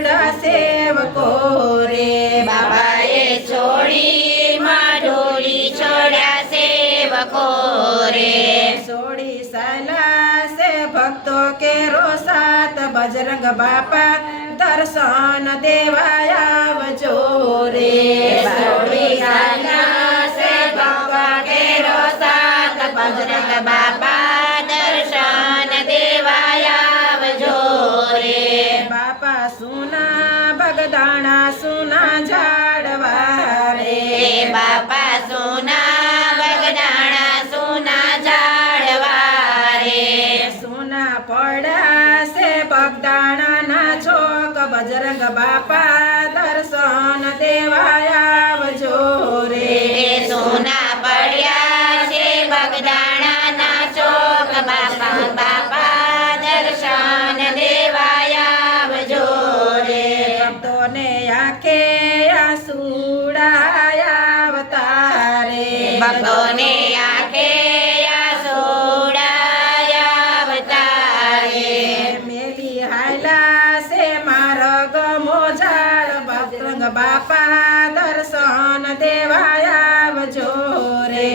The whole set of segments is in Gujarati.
છોડા સેવકો રે બાબાએ છોડી માં ઢોલી છોડ્યા સેવકો રે સોડી સાલા સે ભક્તો કેરો સાત બજરંગ બાપા દર્શન દેવા આવજો રે સોડી સાલા સે બાપા કેરો સાત બજરંગ બાપા દર્શન દેવા આવજો રે બાપા સુના બગદાણા સુના ઝાડવા રે બાપા સોના બગદાણા સોના ઝાડવા રે સુના પડા સે બગદાણા ના છોક બજરંગ બાપા દર્શન દેવા આવજો રે સોના પડ્યા છે બગદાણા ના ચોક બાપા બાપા દર્શન દેવા આવજો રે ભક્તોને આંખે આસુડા આવતારે ભક્તોને આંખે આસુડા આવતારે મેલી હાયલા સે માર્ગ મોજાળ બજરંગ બાપા દર્શન દેવા આવજો રે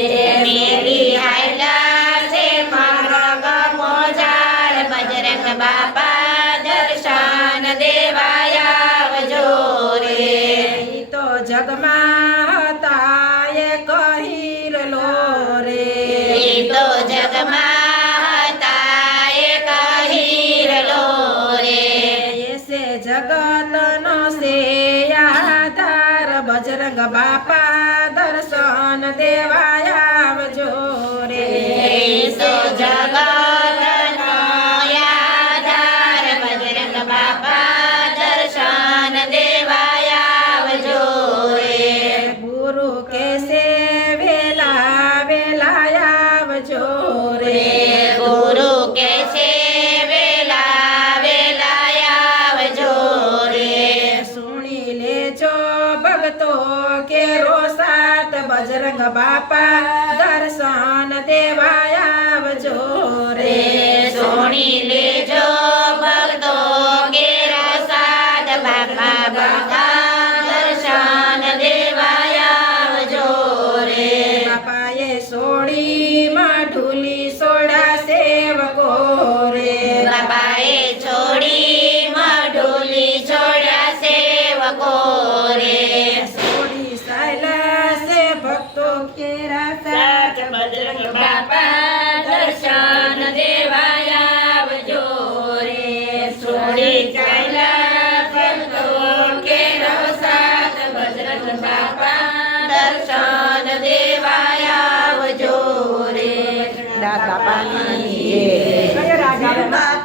મેરી હાયલા છે માર્ગ મોજાળ બજરંગ બાપા દર્શન દેવા આવજો રે ઈ તો જગમાં હતા એક હીરલો રે ઈ તો જગમાં હતા એક હીરલો રે એસે જગતનો સે આધાર બજરંગ બાપા દર્શન દેવા આવજો રે સો જગતનો આધાર બજરંગ બાપા દર્શન દેવા આવજો રે ગુરુ કેસે વેલા વેલા આવજો રે ગુરુ કે છે વેલા વેલા આવજો રે સુણી લેજો ભગતો કેરો સાત બજરંગ બાપા દર્શન દેવા આવજો રે સોણી લેજો ભક્તો કેરા સાદ બાપા બાપા દર્શન દેવા આવજો રે બાપાએ સોડી માં ઢૂલી સોડા સેવકો રે બાબાએ છોડી મઢોલી છોડ્યા સેવકો રે સોડી સાયલા સે ભક્તો કેરા સાત બજરંગ બાપા દર્શન દેવા આવજો રે છોડી ચાલ્યા ભક્તો કેરો સાથ બજરંગ બાપા દર્શન દેવા આવજો રે દાદા બાપાની જય.